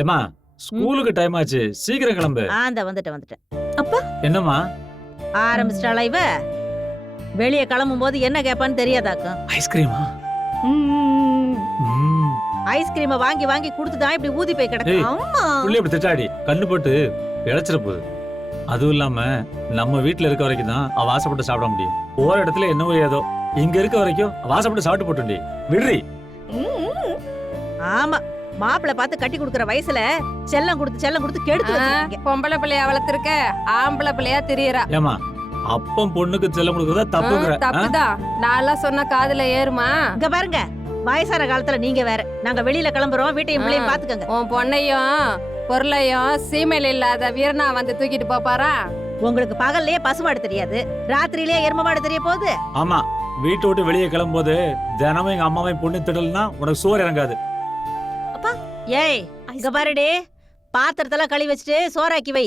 ஏமா ஸ்கூலுக்கு டைம் ஆச்சு, சீக்கிரம் கிளம்பு. அந்த வந்துட்டேன். அப்பா என்னம்மா? ஆரம்பிச்சிட்டாளா இவ? வெளியே கிளம்பும் போது என்ன கேட்பான்னு தெரியாதாக்கும். ஐஸ்கிரீமா? ஐஸ்கிரீமை வாங்கி வாங்கி கொடுத்துதான் இப்படி ஊதி போய் கிடக்கு. அம்மா புள்ளி இப்படி திட்டாடி கண்ணு போட்டு இழைச்சிட போகுது. அதுவும் இல்லாம நம்ம வீட்டுல இருக்க வரைக்கும் தான் அவ ஆசைப்பட்டு சாப்பிட முடியும். ஒவ்வொரு இடத்துல என்னவோ ஏதோ இங்க இருக்க வரைக்கும் அவ ஆசைப்பட்டு சாப்பிட்டு போட்டுண்டி விடுறி. ஆமா, மாப்பிள்ளை பார்த்து கட்டி கொடுக்கற வயசுல செல்லம் கொடுத்து கெடுத்து வச்சிருக்கீங்க. பொம்பளை பிள்ளைய வளர்த்திருக்க, ஆம்பளை பிள்ளையா தெரியறா. ஏமா அப்பம் பொண்ணுக்கு செல்லம் கொடுக்கறதா தப்புங்கற? தப்புதான். நான் சொன்ன காதுல ஏறுமா? இங்க பாருங்க, வயசான காலத்துல நீங்க வேற, நாங்க வெளியில கிளம்புறோம், வீட்டையும் பிள்ளையும் பாத்துக்கங்க. உன் பொண்ணையும் பொருளையும் சீமையில இல்லாத வீரனா வந்து தூக்கிட்டு போப்பாரா? உங்களுக்கு பகல்லயே பசுமாடு தெரியாது, ராத்திரியிலேயே எரும மாடு தெரிய போகுது. ஆமா, வீட்டை விட்டு வெளியே கிளம்பும்போது தினமும் எங்க அம்மாவையும் பொண்ணு திடல்னா உனக்கு சோறு இறங்காது. அப்பா ஏய், இங்க பாருடி, பாத்திரத்தெல்லாம் கழுவி வச்சுட்டு சோறாக்கி வை.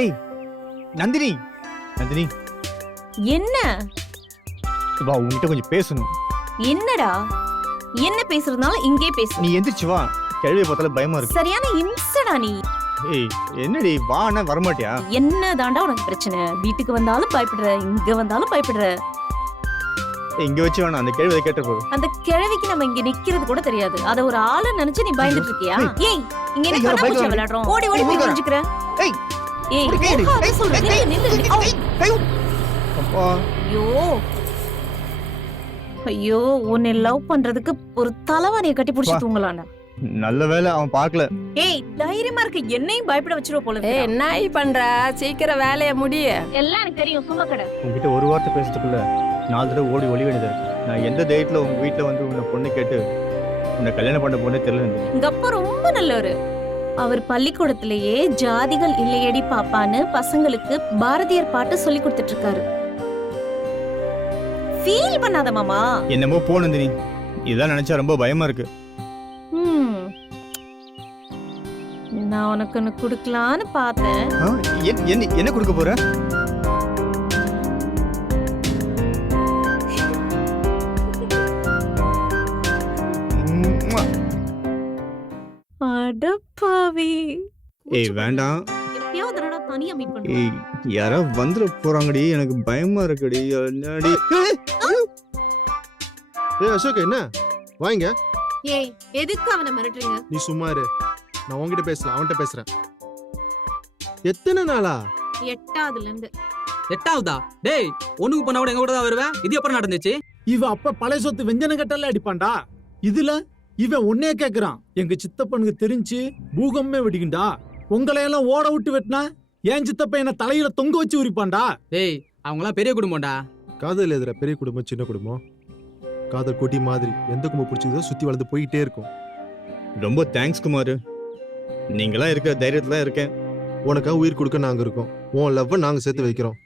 ஏய் நந்தினி, நந்தினி என்ன வா, உன்கிட்ட கொஞ்சம் பேசணும். என்னடா என்ன பேசுறதுனால இங்கே பேசு. நீ எந்திரிச்சு வா, கிழவியை பார்த்தால பயமா இருக்கு. சரியான இம்சடா நீ. ஏய் என்னடி வானா வரமாட்டியா? என்ன தாண்டா உனக்கு பிரச்சனை? வீட்டுக்கு வந்தாலும் பயப்படுற, இங்க வந்தாலும் பயப்படுற. இங்க வச்சு வேணா, அந்த கேள்வி கேட்ட போதும். அந்த கிழவிக்கு நம்ம இங்க நிக்கிறது கூட தெரியாது, அத ஒரு ஆளை நினைச்சு நீ பயந்துட்டு இருக்கியா? ஏய் இங்க என்ன கண்ணாமூச்சி விளையாடுறோம்? ஓடி ஓடி போய் புரிஞ்சுக்கிற. ஏய் ஏய் அத சொல்றேன், நில்லு. அப்பா ஐயோ ஐயோ, உன்னை லவ் பண்றதுக்கு ஒரு தலைவாணியை கட்டி புடிச்சு தூங்கலாம்டா. நல்ல வேளை அவன் பார்க்கல. ஏய் தைரியமா இருக்க, என்னையும் பயப்பட வச்சிருவ போல இருக்கு. ஏய் என்ன பண்ற? சீக்கிரம் வேலைய முடிய. எல்லாம் எனக்கு தெரியும், சும்மா கடை. உங்ககிட்ட ஒரு வார்த்தை பேசுறதுக்குள்ள 4 தடவை ஓடி ஒளி வேண்டியதா இருக்கு. நான் எந்த தைரியத்துல உங்க வீட்டுல வந்து உன்னை பொண்ணு கேட்டு உன்னை கல்யாணம் பண்ண பொண்ணே தெரியல. எங்க அப்பா ரொம்ப நல்லவரு. அவர் பள்ளிக்கூடத்திலேயே ஜாதிகள் இல்லையடி பாப்பான்னு பசங்களுக்கு பாரதியார் பாட்டு சொல்லி கொடுத்துட்டு இருக்காரு. ஃபீல் பண்ணாத மாமா. என்னமோ போ நந்தினி, இதெல்லாம் நினைச்சா ரொம்ப பயமா இருக்கு. நான் உனக்கு ஒன்னு குடுக்கலான்னு பார்த்தேன். என்ன கொடுக்க போற? அடப்பாவி. ஏய் வேண்டாம், எப்பயாவது தடவை தனியா மீட் பண்ணுவோம். ஏய் யாரா வந்துட போறாங்கடி, எனக்கு பயமா இருக்குடி. என்னடி? ஏய் அசோக், என்ன வாங்க? ஏய் எதுக்கு அவனை மிரட்டுறீங்க? நீ சும்மா இரு, நான் உன்கிட்ட பேசலாம், அவன்கிட்ட பேசுறேன். எத்தனை நாளா? 8ஆவதுல இருந்து. 8ஆவதா? டேய் ஒண்ணுக்கு போனா கூட எங்க கூட தான் வருவேன். இது எப்பறம் நடந்துச்சு? இவ அப்ப பழைய சொத்து வெஞ்சன கட்டல அடிப்பான்டா. இதுல இவன் ஒன்னே கேக்குறான், எங்க சித்தப்பனுக்கு தெரிஞ்சு பூகமே வெடிக்குண்டா, உங்களையெல்லாம் ஓட விட்டு வெட்டினா என் சித்தப்ப என்ன தலையில தொங்க வச்சு உரிப்பான்டா. டேய் அவங்களாம் பெரிய குடும்பம்டா. காதல் எதிர பெரிய குடும்பம் சின்ன குடும்பம், காதல் கொடி மாதிரி எந்த குடும்பம் பிடிச்சதோ சுத்தி வளர்ந்து போயிட்டே இருக்கும். ரொம்ப தேங்க்ஸ் குமார், நீங்களா இருக்கிற தைரியத்துல இருக்கேன். உனக்காக உயிர் கொடுக்க நாங்க இருக்கோம், உன் லவ் நாங்க சேர்த்து வைக்கிறோம்.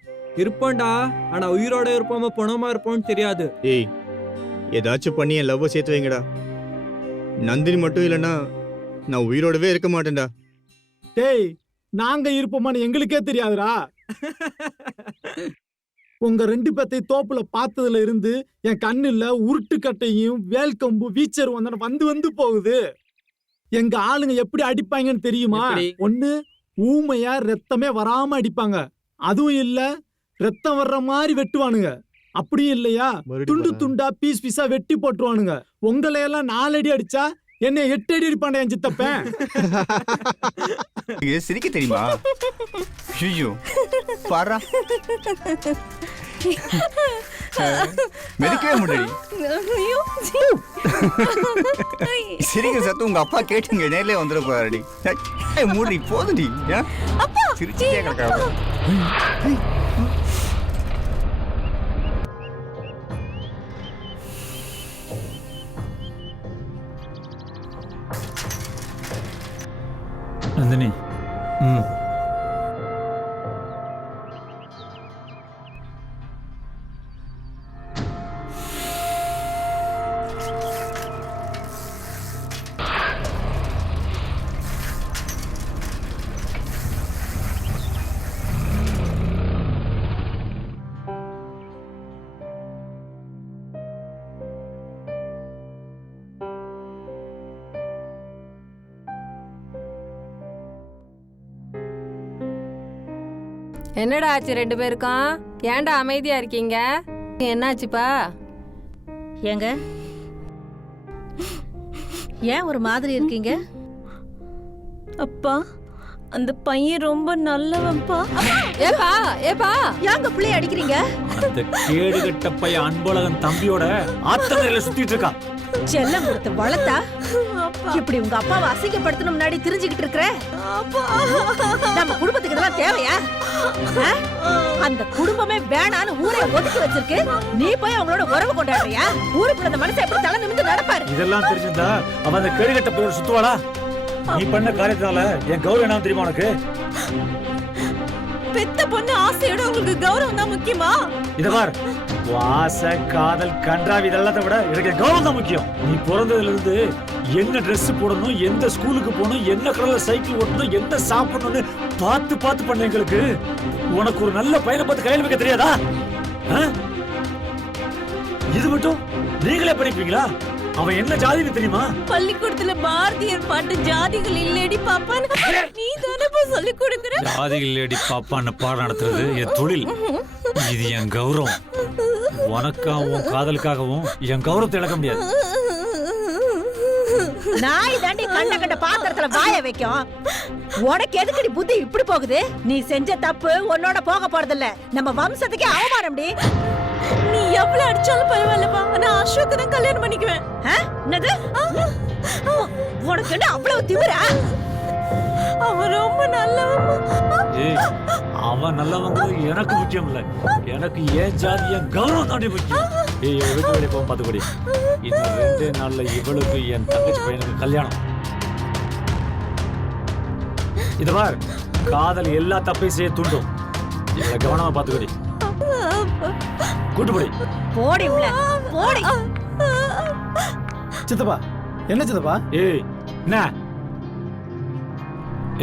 இருப்போம்டா, ஆனா உயிரோட இருப்போமா பணமா இருப்போம்னு தெரியாது. ஏய் ஏதாச்சும் பண்ணி என் லவ்வை சேர்த்து வைங்கடா. நந்தினி மட்டும் இல்லைன்னா நான் உயிரோடவே இருக்க மாட்டேன்டா. டேய் நாங்க இருப்போமான்னு எங்களுக்கே தெரியாதுடா. உங்க 2 பேத்தை தோப்புல பார்த்ததுல இருந்து என் கண்ணுல உருட்டுக்கட்டையும் வேல்கம்பு வீச்சர் வந்து போகுது. எங்க ஆளுங்க எப்படி அடிப்பாங்கன்னு தெரியுமா? ஒண்ணு ஊமையா ரத்தமே வராம அடிப்பாங்க, அதுவும் இல்ல ரத்தம் வர்ற மாதிரி வெட்டுவானுங்க, அப்படியும் இல்லையா துண்டு துண்டா பீஸ் பீஸா வெட்டி போட்டுருவானுங்க. உங்களையெல்லாம் 4 அடி அடிச்சா என்ன 8 அடி அடிப்பாண்ட என் சித்தப்பேன். சிரிக்க தெரியுமா? ஐயோ பாரா, மெதிக்கவே முடியல. சிரிக்க சத்து உங்க அப்பா கேட்டுங்க, நேர்லயே வந்துட போறாடி. மூடி போதுடி, சிரிச்சுட்டே கிடக்காது. நந்தினி என்னடா ஆச்சு ரெண்டு பேருக்கும்? ஏன்டா அமைதியா இருக்கீங்க? என்னாச்சுப்பா? ஏங்க ஏன் ஒரு மாதிரி இருக்கீங்க? அப்பா அந்த பையன் ரொம்ப நல்லவன்பா. ஏப்பா ஏப்பா ஏங்க பிள்ளைய அடிக்கிறீங்க? அந்த கேடு கட்ட பையன் அன்பழகன் தம்பியோட ஆத்தங்கரையில சுத்திட்டு இருக்கான். செல்லம் கொடுத்து வளர்த்தா இப்படி உங்க அப்பாவை அசிங்கப்படுத்தணும் முன்னாடி தெரிஞ்சுக்கிட்டு இருக்கிற? நம்ம குடும்பத்துக்கு இதெல்லாம் தேவையா? ஆ? அந்த குடும்பமே வேணான்னு ஊரை ஒதுக்கி வச்சிருக்கு. நீ போய் அவங்களோட உறவு கொண்டாடுறியா? ஊருக்குள்ள அந்த மனுஷன் எப்படி தலை நிமிர்ந்து நடப்பாரு? இதெல்லாம் தெரிஞ்சிருந்தா அவன் அந்த கேடு கட்ட பையனோட சுத்துவாளா? நீ பண்ண காரியத்தால என் கௌரவம் என்ன தெரியுமா உனக்கு? பெத்த பொண்ணு ஆசையோட உங்களுக்கு கௌரவம் தான் முக்கியமா? இத பார், வாச காதல் கன்றாவி இதெல்லாம் விட எனக்கு கௌரவம் தான் முக்கியம். நீ பிறந்ததுல இருந்து என்ன ட்ரெஸ் போடணும், எந்த ஸ்கூலுக்கு போகணும், என்ன கலர்ல சைக்கிள் ஓட்டணும், என்ன சாப்பிடணும்னு பார்த்து பார்த்து பண்ண எங்களுக்கு உனக்கு ஒரு நல்ல பையனை பார்த்து கையில் வைக்க தெரியாதா? இது மட்டும் நீங்களே பண்ணிப்பீங்களா? அவன் என்ன ஜாதின்னு தெரியுமா? பள்ளிக்கூடத்துல பாரதியார் பாட்டு ஜாதிகள் இல்லடி பாப்பான்னு நீ தானே சொல்லி கொடுக்குற. ஜாதிகள் இல்லடி பாப்பான்னு பாடம் நடத்துறது என் தொழில். இது என் கௌரவம். உனக்காகவும் காதலுக்காகவும் என் கௌரவத்தை இழக்க முடியாது. நாய் தாண்டி கண்ட கண்ட பாத்திரத்துல வாய வைக்கும். உனக்கு எதுக்கடி புத்தி இப்படி போகுது? நீ செஞ்ச தப்பு உன்னோட போக போறதில்ல, நம்ம வம்சத்துக்கே அவமானம்டி. நீ எவ்வளவு அடிச்சாலும் பரவாயில்லப்பா, நான் அசோக் தான் கல்யாணம் பண்ணிக்குவேன். என்னது? உனக்கு என்ன அவ்வளவு திமிரா? அவன் ரொம்ப நல்லவன். ஏய், அவன் நல்லவங்க எனக்கு முக்கியம் இல்ல. எனக்கு ஏன் ஜாதி என் கௌரவம் தாண்டி முக்கியம். ஏய், வீட்டு வெளியே போக பார்த்துக்கூடி. இன்னும் 2 நாள்ல இவளுக்கு என் தங்கச்சி பையனுக்கு கல்யாணம். இது பார், காதல் எல்லா தப்பையும் செய்ய தூண்டும். இவளை கவனமா பார்த்துக்கூடி. கூட்டு போடி. போடி உள்ள போடி. சித்தப்பா என்ன சித்தப்பா? ஏய், என்ன?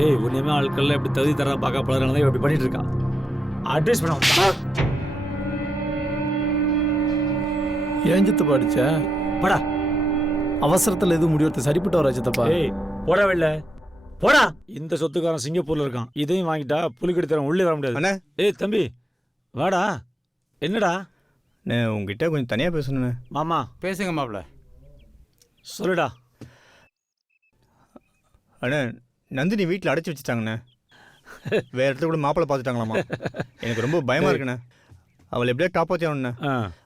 ஏய், உன்னையுமே ஆட்கள்ல எப்படி தகுதி தர பார்க்க பழகிறனால இப்படி பண்ணிட்டு இருக்கா. அட்வைஸ் பண்ண ஏன் சித்தப்பா அடிச்ச? போடா. அவசரத்துல எதுவும் முடிவெடுத்து சரிப்பட்டு வர சித்தப்பா. ஏய், போடா வெளில போடா. இந்த சொத்துக்காரன் சிங்கப்பூர்ல இருக்கான். இதையும் வாங்கிட்டா புலிக்கடி தரம் உள்ளே வர முடியாது. அண்ணே. ஏய் தம்பி, வாடா. என்னடா? நான் உங்ககிட்ட கொஞ்சம் தனியா பேசணுண்ணே. மாமா பேசுங்க மாப்ள. சொல்லுடா. அண்ணே, நந்தினி வீட்டில் அடைச்சி வச்சுட்டாங்கண்ணே. வேற இடத்துல கூட மாப்பிள்ளை பார்த்துட்டாங்களாமா. எனக்கு ரொம்ப பயமா இருக்குண்ணே. அவளை எப்படியா காப்பாற்றணுண்ணே.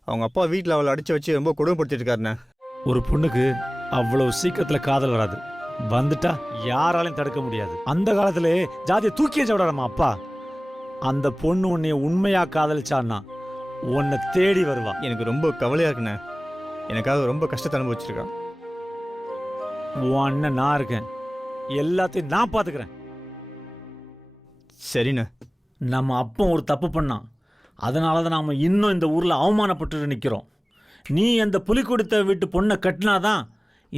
அவங்க அப்பா வீட்டில் அவளை அடைச்சி வச்சு ரொம்ப கொடுமைப்படுத்திட்டு இருக்காருண்ணே. ஒரு பொண்ணுக்கு அவ்வளவு சீக்கிரத்துல காதல் வராது. வந்துட்டா யாராலையும் தடுக்க முடியாது. அந்த காலத்திலே ஜாதியை தூக்கி வச்ச நம்ம அப்பா. அந்த பொண்ணு உன்னைய உண்மையா காதலிச்சான்னா உன்னை தேடி வருவா. எனக்கு ரொம்ப கவலையா இருக்குண்ணே. எனக்காக ரொம்ப கஷ்டத்தை அனுபவிச்சிருக்கான். உன் அண்ணன் நான் இருக்கேன். எல்லாத்தையும் நான் பாத்துக்கிறேன். சரிண்ணே. நம்ம அப்பா ஒரு தப்பு பண்ணான். அதனாலதான் நாம இன்னும் இந்த ஊர்ல அவமானப்பட்டு நிக்கிறோம். நீ அந்த புலிக்கொடுத்த வீட்டு பொண்ணை கட்டினாதான்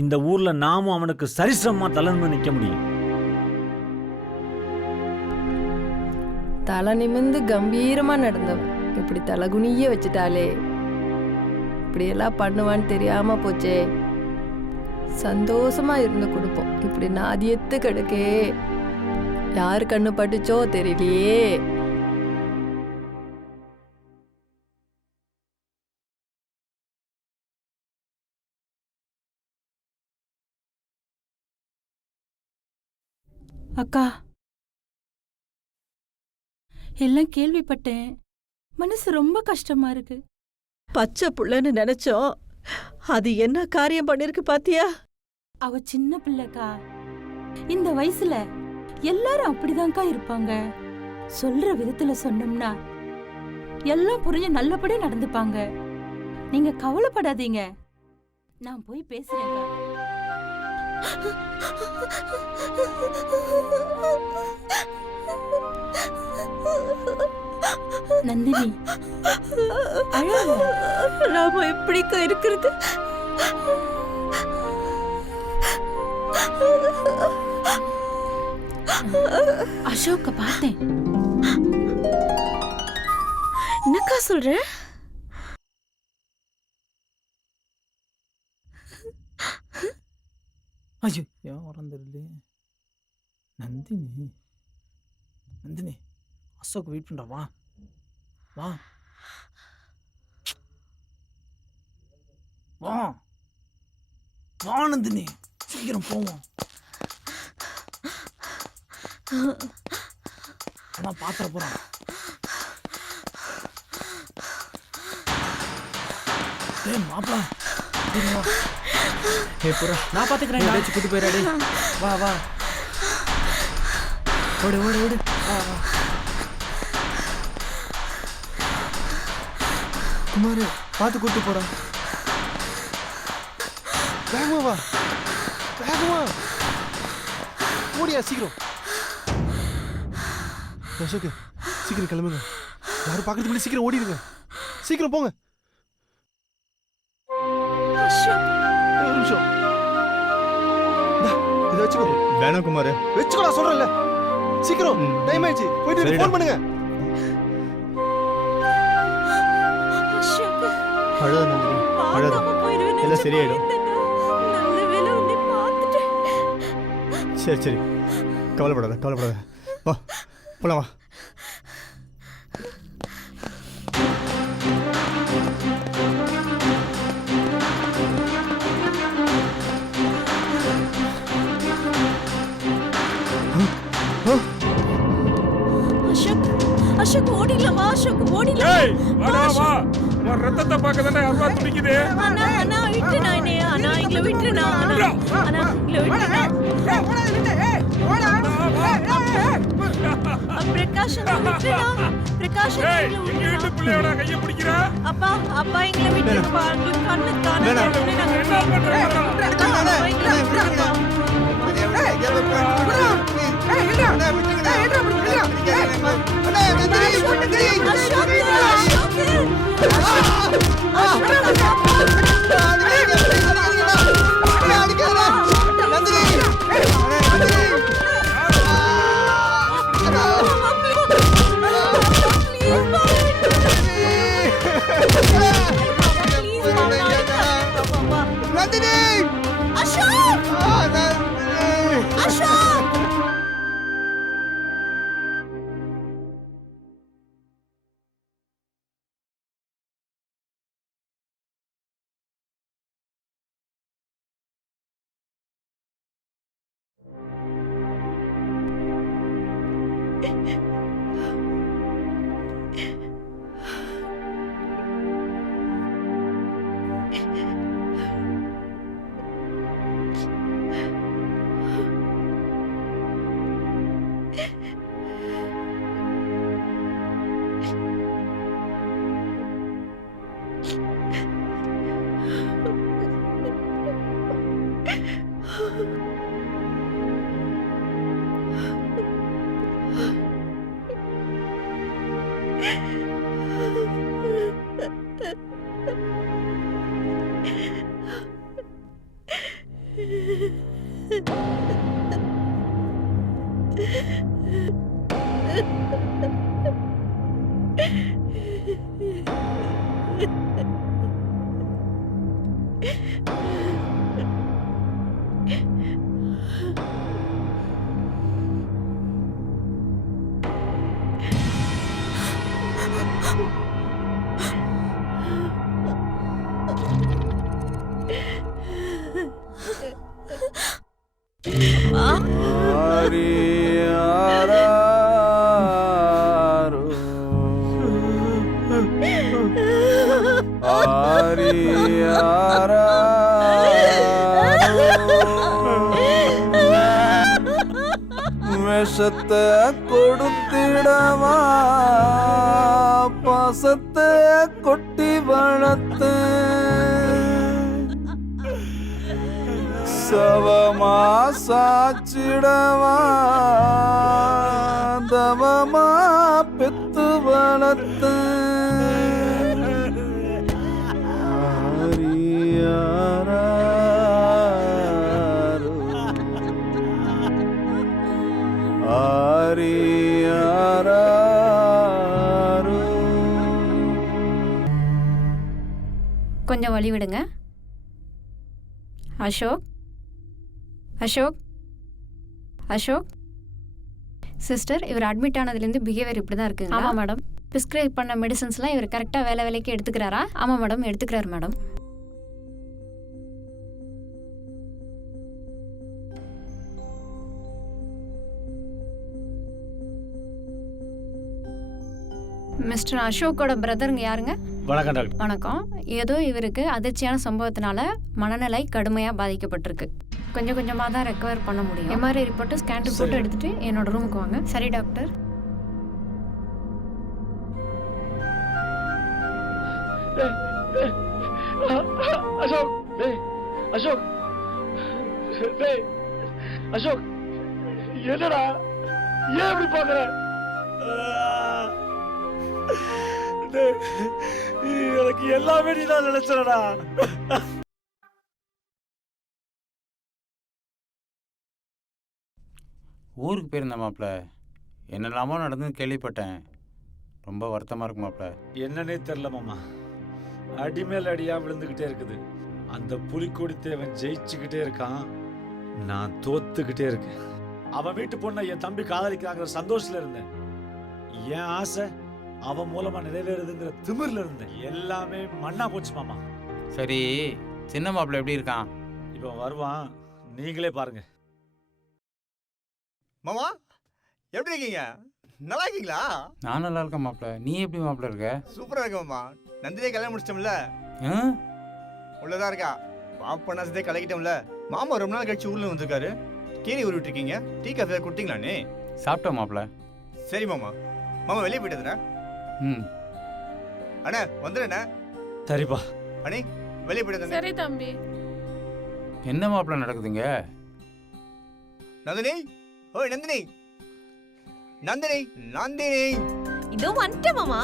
இந்த ஊர்ல நாமும் அவனுக்கு சரிசமமா தளர்ந்து நிக்க முடியும். தலை நிமிந்து கம்பீரமா நடந்தவன் இப்படி தலகுனிய வச்சுட்டாலே. இப்படி எல்லாம் பண்ணுவான்னு தெரியாம போச்சே. சந்தோஷமா இருந்த குடும்பம் இப்படி நாதியத்து கிடக்கே. யாரு கண்ணு பட்டுச்சோ தெரியலையே. அக்கா எல்லாம் கேள்விப்பட்டேன். மனசு ரொம்ப கஷ்டமா இருக்கு. பச்சை புள்ளன்னு நினைச்சோம். அது என்ன காரியம் பண்ணிருக்கு பாத்தியா? அவ சின்ன பிள்ளைக்கா. இந்த வயசுல எல்லாரும் அப்படிதான்க்கா இருப்பாங்க. சொல்ற விதத்துல சொன்னோம்னா எல்லாம் புரிஞ்சு நல்லபடியா நடந்துப்பாங்க. நீங்க கவலைப்படாதீங்க. நான் போய் பேசுறேன்க்கா. நந்தினி அழாத. நாம எப்படிக்கா இருக்கிறது? அசோக்க பார்த்தேன். என்னக்கா சொல்ற? ஐயோ ஏன் வரந்தில்ல. நந்தினி நந்தினி அசோக் வெயிட் பண்றா, வா வா வா வா நந்தினி, சீக்கிரம் போவோம். அதான் பாத்திர போறான். ஏய் மாப்ள, வா. ஏய் புறா, நான் பாத்துக்கிறேன். ஏதாச்சும் கூட்டு போயிடாடி. வா வா, ஓடு ஓடு ஓடு. வா வா. குமார் பார்த்து கூட்டு போடா. வேகமா வா, வேகமா ஓடியா சீக்கிரம். அசோக் சீக்கிரம் கிளம்புங்க, யாரும் பார்க்கறதுக்கு முன்னாடி சீக்கிரம் ஓடிடுங்க. சீக்கிரம் போங்க. ஒரு நிமிஷம், இதை வச்சுக்கோ. வேணாம் குமார். வச்சுக்கோ சொல்றேன்ல. சீக்கிரம், டைம் ஆயிடுச்சு, போயிட்டு சரிடா. ஃபோன் பண்ணுங்க. அழாத நந்தினி, அழாத, எல்லாம் சரியாயிடும். சரி சரி, கவலைப்படாத கவலைப்படாத. வா போலாம் வா. அசோக் ஓடிடலாமா? அசோக் ஓடிடலாம். ஏய் வாடா வா, உன் ரத்தத்தை பார்க்க தானே அருவா துடிக்குது. அண்ணா அண்ணா விட்டுனா என்னைய, அண்ணா எங்களை விட்டுனா, அண்ணா எங்களை விட்டுனா. பிரகாஷ் விட்டுனா, பிரகாஷ் ஏய் எங்க வீட்டு பிள்ளையோட கையை பிடிக்கிறா. அப்பா அப்பா எங்களை விட்டுப்பா, எங்களுக்கு கண்ணு காணல. என்ன பண்ற? விஷத்தை கொடுத்திடவா பாசத்தை கொட்டி வளர்த்து சவமா சாச்சிடவா தவமா பெத்து வளர்த்து கொஞ்சம் வழி விடுங்க. அசோக், அசோக், அசோக், சிஸ்டர், இவர் அட்மிட் ஆனதுலேருந்து பிஹேவியர் இப்படி தான் இருக்குங்க. ஆமாம் மேடம். ப்ரிஸ்கிரைப் பண்ண மெடிசன்ஸ்லாம் இவர் கரெக்டாக வேலைக்கு எடுத்துக்கிறாரா? ஆமாம் மேடம், எடுத்துக்கிறாரு மேடம். மிஸ்டர் அசோக்கோட பிரதருங்க யாருங்க? வணக்கம் டாக்டர். வணக்கம். ஏதோ இவருக்கு அதிர்ச்சியான சம்பவத்தினால மனநிலை கடுமையாக பாதிக்கப்பட்டிருக்கு. கொஞ்சம் கொஞ்சமாக தான் ரெக்கவர் பண்ண முடியும். எம்ஆர்ஐ ரிப்போர்ட்டு, ஸ்கேன் ரிப்போர்ட்டு எடுத்துட்டு என்னோட ரூமுக்கு வாங்க. சரி டாக்டர். அசோக், அசோக், அசோக், என்னடா ஏன் இப்படி பாக்குற? எனக்கு எல்லாமே நீ தான் நினைச்சடா. ஊருக்கு போயிருந்தேன் மாப்பிள்ள. என்னெல்லாமோ நடந்துன்னு கேள்விப்பட்டேன். ரொம்ப வருத்தமாக இருக்கு மாப்பிள்ள. என்னன்னே தெரியல மாமா. அடிமேல் அடியா விழுந்துகிட்டே இருக்குது. அந்த புலிக்கொடி தேவன் ஜெயிச்சுக்கிட்டே இருக்கான், நான் தோத்துக்கிட்டே இருக்கேன். அவன் வீட்டு பொண்ணை என் தம்பி காதலிக்கிறாங்கிற சந்தோஷத்துல இருந்தேன். என் ஆசை அவன் மூலமா நிறைவேறுதுங்கிற திமிர்ல இருந்தேன். எல்லாமே மண்ணா போச்சு மாமா. சரி, சின்ன மாப்பிள்ள எப்படி இருக்கான்? இப்போ வருவான், நீங்களே பாருங்க. மாமா எப்படி இருக்கீங்க? நல்லா இருக்கீங்களா? நான் நல்லா இருக்கேன் மாப்பிள்ள. நீ எப்படி மாப்பிள்ள இருக்க? சூப்பரா இருக்க மாமா. நந்தினியை கல்யாணம் முடிச்சிட்டோம்ல, உள்ளதா இருக்கா. பாப்பனாசத்தை கலக்கிட்டோம்ல. மாமா ரொம்ப நாள் கழிச்சு ஊர்ல வந்திருக்காரு. கீரை உருவிட்டு இருக்கீங்க. டீ காஃபி குடித்தீங்களாண்ணே? சாப்பிட்டோம் மாப்பிள்ள. சரி மாமா. மாமா வெளியே போயிட்டதுண்ணே. அண்ணா வந்துடுண்ணே. சரிப்பா. அண்ணே வெளியே போயிட்டதுண்ணே. சரி தம்பி. என்ன மாப்பிள்ள நடக்குதுங்க? நந்தினி, ஓய் நந்தினி, நந்தினி, நந்தினி. இதோ வந்துட்டேன் மாமா.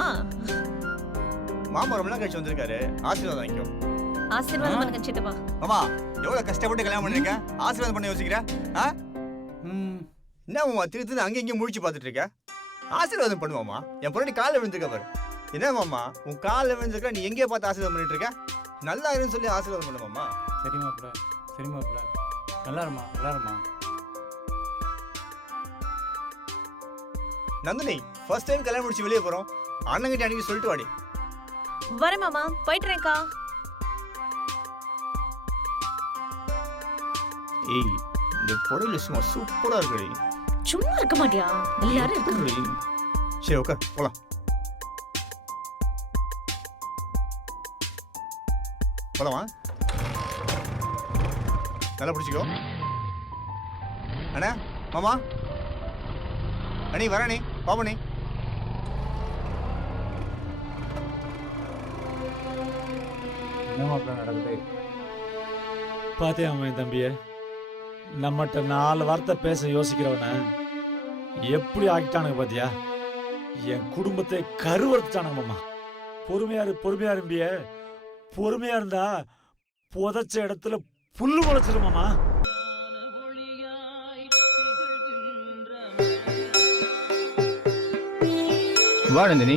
மாமா ரொம்ப நாள் கழிச்சு வந்திருக்காரு. ஆசீர்வாதம் வாங்கிக்கோ. ஆசீர்வாதம் பண்ணுங்க சித்தப்பா. மாமா எவ்வளவு கஷ்டப்பட்டு கல்யாணம் பண்ணிருக்க, ஆசீர்வாதம் பண்ண யோசிக்கிற? என்ன மாமா திரு அங்கே இங்கே முழிச்சு பார்த்துட்டு இருக்க? ஆசீர்வாதம் பண்ணுவாமா. என் பொண்ணு காலில் விழுந்துருக்க பாரு. என்ன மாமா உன் காலில் விழுந்துருக்க, நீ எங்கேயே பார்த்து ஆசீர்வாதம் பண்ணிட்டு இருக்க? நல்லா இருன்னு சொல்லி ஆசீர்வாதம் பண்ணுவாமா. சரி மாப்பிள்ள, சரி மாப்பிள்ள. நல்லா இருமா, நல்லா இருமா. நந்தினி ஃபர்ஸ்ட் டைம் கல்யாணம் முடிச்சு வெளியே போறோம். அண்ணங்கிட்ட அன்னைக்கு சொல்லிட்டு வாடி. வரேன் மாமா, போயிட்டுறேன்க்கா. ஏய் இந்த புடவை சும்மா சூப்பரா இருக்குடி. சும்மா இருக்க மாட்டியா? எல்லாரும் இருக்கு. சரி ஓகே போலாம். போலாமா? நல்லா பிடிச்சிக்கோ. அண்ணா மாமா அண்ணி வரண்ணி பாப்பண்ணி. என்ன மாப்பிள்ள நடக்குது? பாத்தியா அவன் தம்பிய நம்மகிட்ட 4 வார்த்தை பேச யோசிக்கிறவன எப்படி ஆக்கிட்டானுங்க பாத்தியா? என் குடும்பத்தை கருவறுத்துட்டானுங்க மாமா. பொறுமையா இரும்பிய. பொறுமையா இருந்தா புதைச்ச இடத்துல புல்லு முளைச்சிடும் மாமா. வா நந்தினி.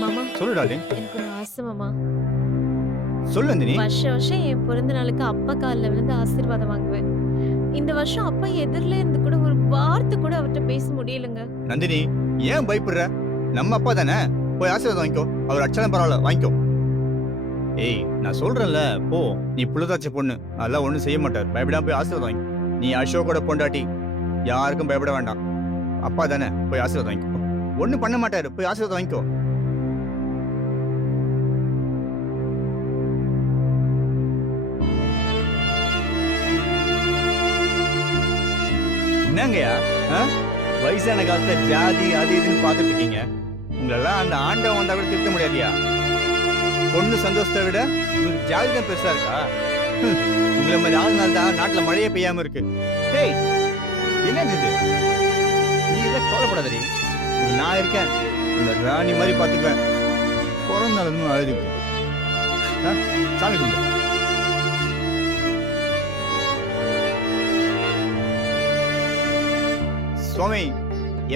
மாமா சொல்லு டார்லிங். எனக்கு ஒரு ஆசை மாமா. சொல்லு நந்தினி. வருஷம் என் பிறந்த நாளுக்கு அப்பா காலில் விழுந்து ஆசீர்வாதம் வாங்குவேன். இந்த வருஷம் அப்பா எதிரில இருந்து கூட ஒரு வார்த்தை கூட அவர்கிட்ட பேச முடியலங்க. நந்தினி ஏன் பயப்படுற? நம்ம அப்பா தானே, போய் ஆசீர்வாதம் வாங்கிக்கோ. அவர் அச்சாலும் பரவாயில்ல, வாங்கிக்கோ. ஏய் நான் சொல்றேன்ல, போ. நீ புள்ளதாச்ச பொண்ணு, அதெல்லாம் ஒண்ணும் செய்ய மாட்டார். பயப்படாம போய் ஆசீர்வாதம் வாங்கி. நீ அசோக்கோட பொண்டாட்டி, யாருக்கும் பயப்பட வேண்டாம். அப்பா தானே, போய் ஆசீர்வாதம் வாங்கிக்கோ. ஒண்ணும் பண்ண மாட்டாரு, போய் ஆசீர்வாதம் வாங்கிக்கோ. என்னங்கய்யா வயசான காலத்துல ஜாதி அது இதுன்னு பார்த்துட்டு இருக்கீங்க. உங்களெல்லாம் அந்த ஆண்டவன் வந்தா கூட திருத்த முடியாதியா? பொண்ணு சந்தோஷத்தை விட உங்களுக்கு ஜாதி தான் பெருசா இருக்கா? உங்களை மாதிரி ஆளுநாள் தான் நாட்டுல மழையே பெய்யாம இருக்கு. டேய் என்னது இது? நீ இதை கவலைப்படாதடி, நான் இருக்கேன். இந்த ராணி மாதிரி பார்த்துக்குவேன். பிறந்த நாள் அழுது சாமி கும்பிடு. சுவாமி,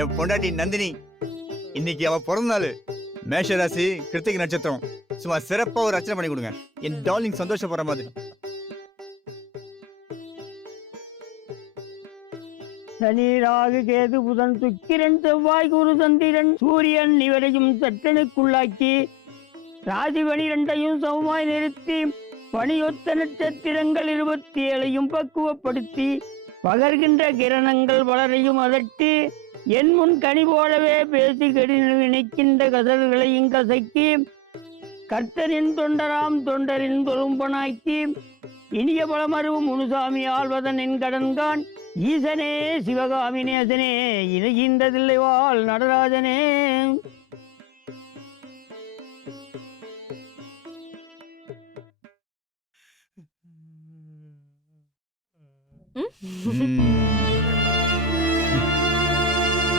என் பொண்டாட்டி நந்தினி இன்னைக்கு அவ பிறந்த நாள். மேஷராசி, கிருத்திகை நட்சத்திரம். சும்மா சிறப்பா ஒரு அர்ச்சனை பண்ணி கொடுங்க, என் டார்லிங் சந்தோஷப்படுற மாதிரி. சனி, ராகு, கேது, புதன், சுக்கிரன், செவ்வாய், குரு, சந்திரன், சூரியன் இவரையும் சட்டனுக்குள்ளாக்கி ராசி 12ஐயும் சமமாய் நிறுத்தி பணியொத்த நட்சத்திரங்கள் 27ஐயும் பக்குவப்படுத்தி பகர்கின்ற கிரணங்கள் பலரையும் அதட்டி என் முன் கனி போலவே பேசி நினைக்கின்ற கதல்களையும் கசக்கி கர்த்தரின் தொண்டராம் தொண்டரின் தொழும்பனாக்கி இனிய பலமருவும் முனுசாமி ஆழ்வதனின் கடன்கான் ஈசனே சிவகாமி நேசனே இணைகின்றதில்லை வாழ் நடராஜனே.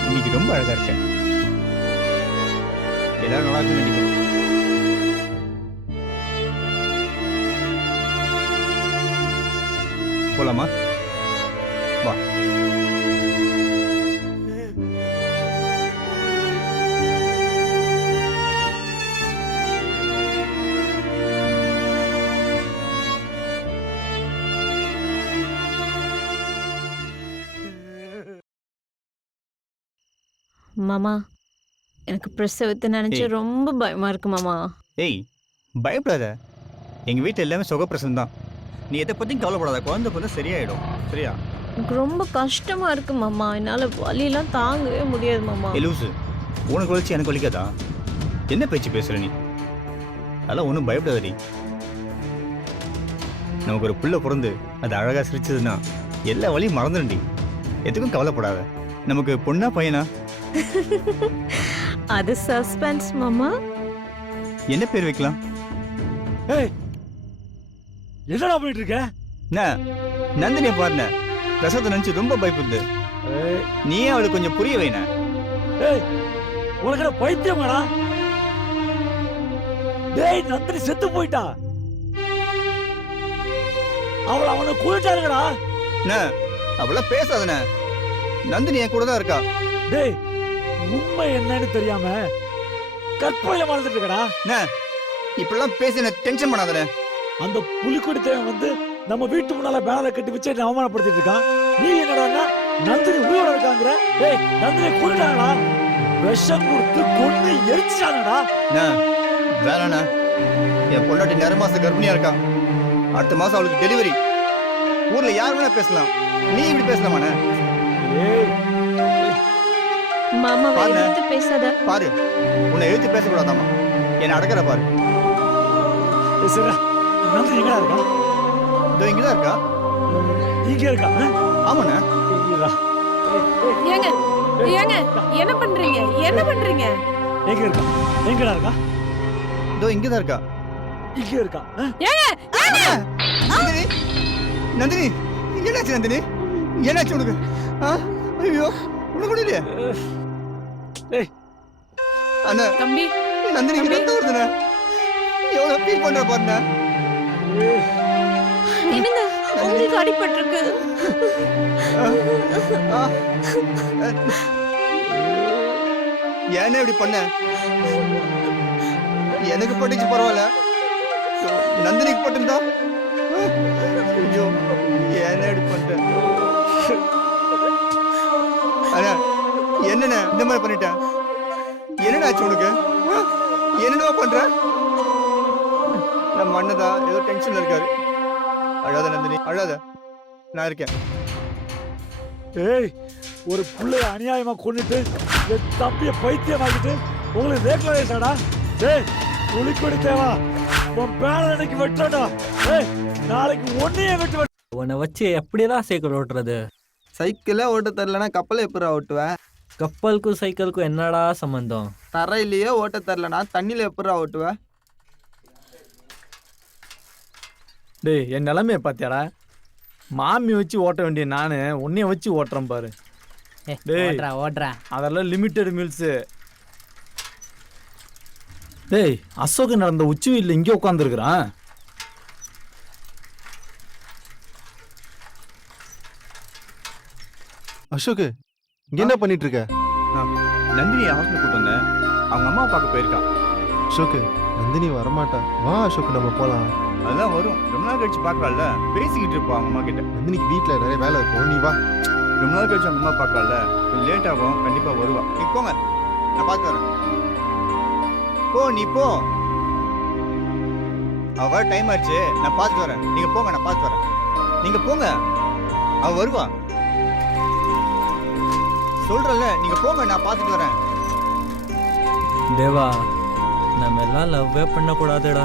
இன்னைக்கு ரொம்ப அழகா இருக்க. எல்லாரும் நல்லா இருக்குன்னு நினைக்கிறோம். போலாமா? வா. மாமா, எனக்கு பிரசவத்தை நினைச்சு ரொம்ப பயமா இருக்கு மாமா. ஏய், பயப்படாத. எங்க வீட்டில் எல்லாமே சுகப்பிரசவம் தான். நீ எதை பத்தியும் கவலைப்படாத. குழந்தை பிறந்தா சரியாயிடும். சரியா? எனக்கு ரொம்ப கஷ்டமா இருக்கு மாமா. என்னால வலியெல்லாம் தாங்கவே முடியாது மாமா. லூசு, உனக்கு வலிச்சு எனக்கு வலிக்காதா? என்ன பேச்சு பேசுற நீ? அதெல்லாம் ஒன்றும் பயப்படாதடி. நமக்கு ஒரு புள்ள பிறந்து அது அழகா சிரிச்சதுன்னா எல்லா வலியும் மறந்துடும்டி. எதுக்கும் கவலைப்படாத. நமக்கு பொண்ணா பையனா? அது சஸ்பென்ஸ் மாமா. என்ன பேர் வைக்கலாம்? ஏய், என்னடா பண்ணிட்டு இருக்க? நந்தினியை பாருன. பிரசவத்தை நினைச்சு ரொம்ப பயப்படுது. நீயே அவளுக்கு கொஞ்சம் புரிய வைன. ஏய், உனக்கு பைத்தியமாடா? டேய், நந்தினி செத்து போயிட்டா. அவனை கொண்டுட்டாருங்கடா. அவள பேசாதன. நந்தினி என் கூட தான் இருக்கா. டேய், உண்மை என்னன்னு தெரியாம கற்பையில வாழ்ந்துட்டு இருக்கடா. இப்பெல்லாம் பேசி என்ன டென்ஷன் பண்ணாதன. அந்த புலிக்கொடி தேவன் வந்து நம்ம வீட்டு முன்னால பேனரை கட்டி வச்சு என்ன அவமானப்படுத்திட்டு இருக்கான். நீ என்னடா நந்தினி உயிரோட இருக்காங்கற? டேய், நந்தினி கொன்னுட்டாங்கடா. விஷம் கொடுத்து கொன்னு எரிச்சாங்கடா. வேணாண்ணா, என் பொண்டாட்டி 9 மாசம் கர்ப்பிணியா இருக்கா. அடுத்த மாசம் அவளுக்கு டெலிவரி. ஊர்ல யார் வேணா பேசலாம், நீ இப்படி பேசலாமாண்ணா? மாமா எழுத்து பேசாத. பாரு, உன்னை எழுத்து பேசக்கூடாதாமா. என்னை அடக்கிற பாரு. நந்தினி எங்கடா இருக்கா? இதோ இங்கதான் இருக்கா. இங்க இருக்கா? ஆமாண்ணா. ஏங்க ஏங்க என்ன பண்றீங்க? என்ன பண்றீங்க? எங்க இருக்கா? எங்கடா இருக்கா? இதோ இங்கதான் இருக்கா. இங்க இருக்கா? ஏங்க நந்தினி, நந்தினி, என்னாச்சு நந்தினி? என்னாச்சு உனக்கு? ஐயோ, உனக்கு கூட இல்லையா? அண்ணா, தம்பி, நந்தினிக்கு ரத்தம் வருதுண்ணா. எவ்வளவு ஃபீல் பண்ற பாருண்ணா. என்னங்க உங்களுக்கு அடிபட்டிருக்கு? ஏன்னா இப்படி பண்ண? எனக்கு பட்டுச்சு பரவாயில்ல, நந்தினிக்கு பட்டுந்தா? ஐயோ, ஏன்னா இப்படி பண்ற? அண்ணா, என்னண்ணா இந்த மாதிரி பண்ணிட்டேன்? என்னடா ஆச்சு உனக்கு? என்னடா பண்ற? நம்ம அண்ணதான் ஏதோ டென்ஷன்ல இருக்காரு. அழாத நந்தினி, அழாத, நான் இருக்கேன். ஏய், ஒரு புள்ளைய அநியாயமா கொன்னுட்டு என் தம்பிய பைத்தியமாக்கிட்டு உங்களுக்கு வேக்கலாடா. டேய், புலிக்கொடி தேவா, உன் பேனல் அன்னைக்கு வெட்டடா. ஏய், நாளைக்கு ஒன்னையே வெட்டு. உன்னை வச்சு எப்படிதான் சைக்கிள் ஓட்டுறது? சைக்கிளே ஓட்ட தரலனா கப்பலை எப்படா ஓட்டுவேன்? கப்பலுக்கும் சைக்கிளுக்கும் என்னடா சம்பந்தம்? தரையிலேயே ஓட்ட தரலனா தண்ணியில எப்படா ஓட்டுவேன்? டேய், என் நிலைமையை பார்த்தியாடா? மாமி வச்சு ஓட்ட வேண்டிய நானு உன்னைய வச்சு ஓட்டுறேன் பாரு. டேய், ஓட்டுறா. அதெல்லாம் லிமிட்டெட் மீல்ஸு. டேய், அசோக் நடந்த உச்சி வீட்டில் இங்கே உட்காந்துருக்குறான். அசோக், இங்க என்ன பண்ணிட்டு இருக்க? நந்தினி ஹாஸ்பிட்டல் கூட்டு வந்தேன். அவங்க அம்மா பார்க்க போயிருக்கா. அசோக், நந்தினி வரமாட்டா. வா அசோக், நம்ம போலாம். அதான் வரும். ரொம்ப நாள் கழிச்சு பார்க்கலாம்ல, பேசிக்கிட்டு இருப்பா அவங்க அம்மா கிட்ட. நந்தினிக்கு வீட்ல நிறைய வேலை இருக்கும், நீ வா. ரொம்ப நாள் கழிச்சு அவங்க அம்மா பார்க்கலாம்ல, கொஞ்சம் லேட் ஆகும், கண்டிப்பா வருவா. நீ போங்க, நான் பார்த்து வரேன். போ, நீ போ. அவ வர டைம் ஆயிடுச்சு, நான் பார்த்து வரேன். நீங்க போங்க, நான் பார்த்து வரேன். நீங்க போங்க, அவ வருவா. சொல்றல, நீங்க போங்க, நான் பார்த்துட்டு வரேன். தேவா, நம்ம எல்லாம் லவ்வே பண்ணக்கூடாதுடா.